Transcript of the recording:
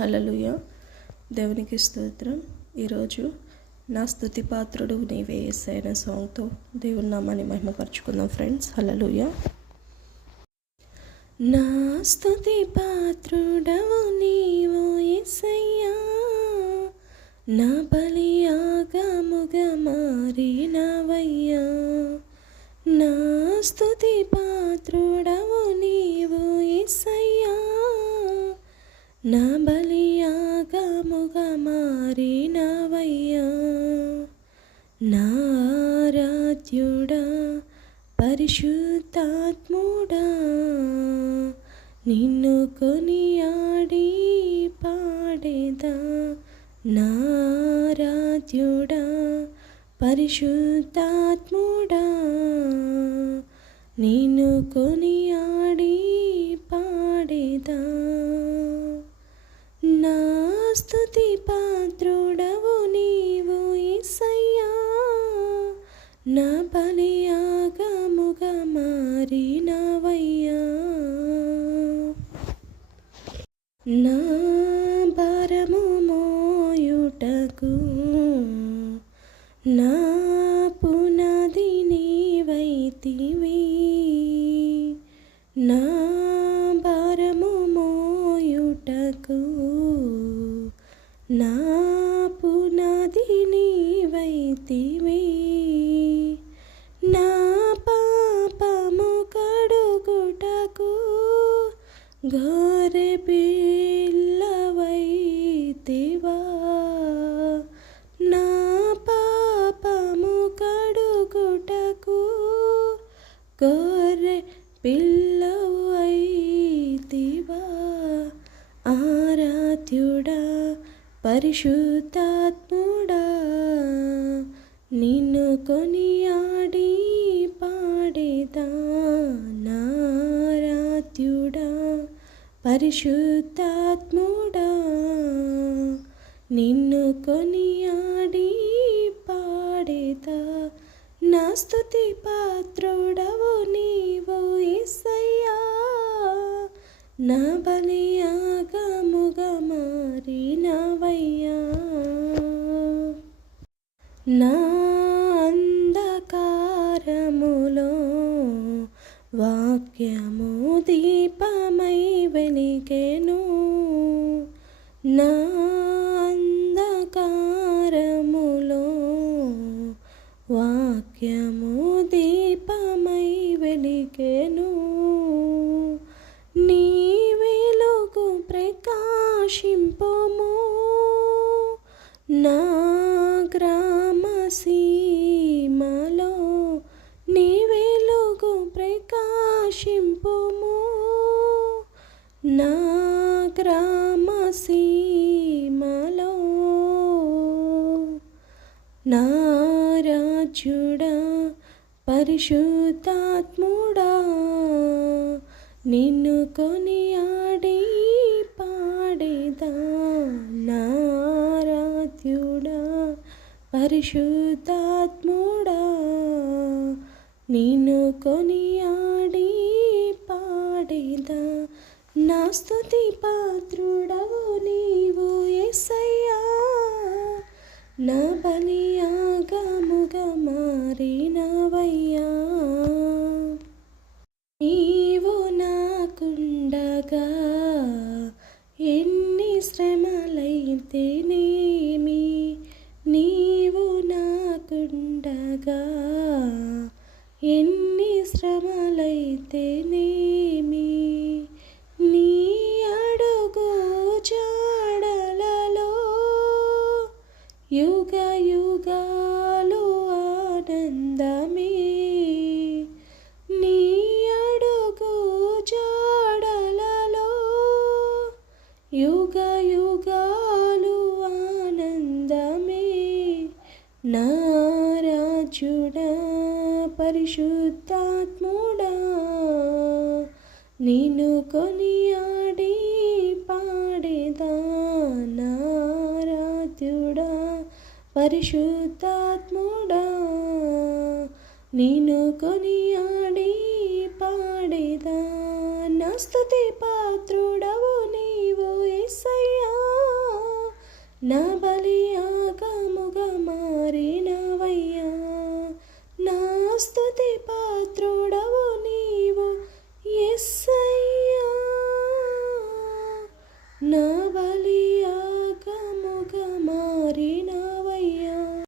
హలలుయ దేవునికి స్తోత్రం. ఈరోజు నా స్థుతి పాత్రుడు నీవే ఎస్ఐన సాంగ్తో దేవుని నామాన్ని మహిమపరచుకుందాం ఫ్రెండ్స్. హలలుయ నా స్థుతి పాత్రుడవు నీవు ఎస్సయ్యా నా బలియాగముగా మారినవయ్యా. నా స్థుతి పాత్రుడవు నీవు ఎస్సయ్యా నా బలి బలియాగముగా మారినవయ్యా. నారాధ్యుడా పరిశుద్ధాత్ముడా నిన్ను కొనియాడి పాడేదా. నారాధ్యుడా పరిశుద్ధాత్ముడా నిన్ను కొనియాడి పాడేదా. స్థుతి పాత్రుడవు నీవు ఇసయ్యా నా బలియాగముగా మారినవయ్యా. నా నా పునాది నీవైతివి. నా పాపము కడుగుటకు గోరె పిల్లవైతివా. నా పాపము కడుగుటకు గోరె పిల్లవైతివా. ఆరాధ్యుడా పరిశుద్ధాత్ముడా నిన్ను కొనియాడి పాడేదా నారాధ్యుడా. పరిశుద్ధాత్ముడా నిన్ను కొనియాడి పాడేదా నా స్థుతి పాత్రుడవు నీవు ఇసయ్యా నా బలియాగా నా అంధకారములో వాక్యము దీపమై వెలిగెను. నా అంధకారములో వాక్యము దీపమై వెలిగెను. నీ వెలుగు ప్రకాశింపము. నా గ్రా సీమలో నీ వెలుగు ప్రకాశింపుము. నా గ్రామ సీమలో నారాజుడా పరిశుద్ధాత్ముడా. నిన్ను కొని ఆడి పాడేదా. పరిశుద్ధాత్ముడా నిన్ను కొనియాడి పాడేదా. నా స్థుతి పాత్రుడవు నీవు ఎసయ్యా నా బలియాగముగా మారినవయ్యా. నీవు నాకుండగా ఎన్ని శ్రమలైతే నీ అనగా ఎన్ని శ్రమలైతేనేమి నీ అడుగు చాడలలో యుగ యుగాలు ఆనందమే. నీ అడుగు చాడలలో యుగ యుగా నారాజుడా పరిశుద్ధాత్ముడా. నిన్ను కొనియాడి పాడేదా నారాధ్యుడా పరిశుద్ధాత్ముడా. నిన్ను కొనియాడి పాడేదా నా స్థుతి పాత్రుడవు నీవు ఎస్సయ్యా నా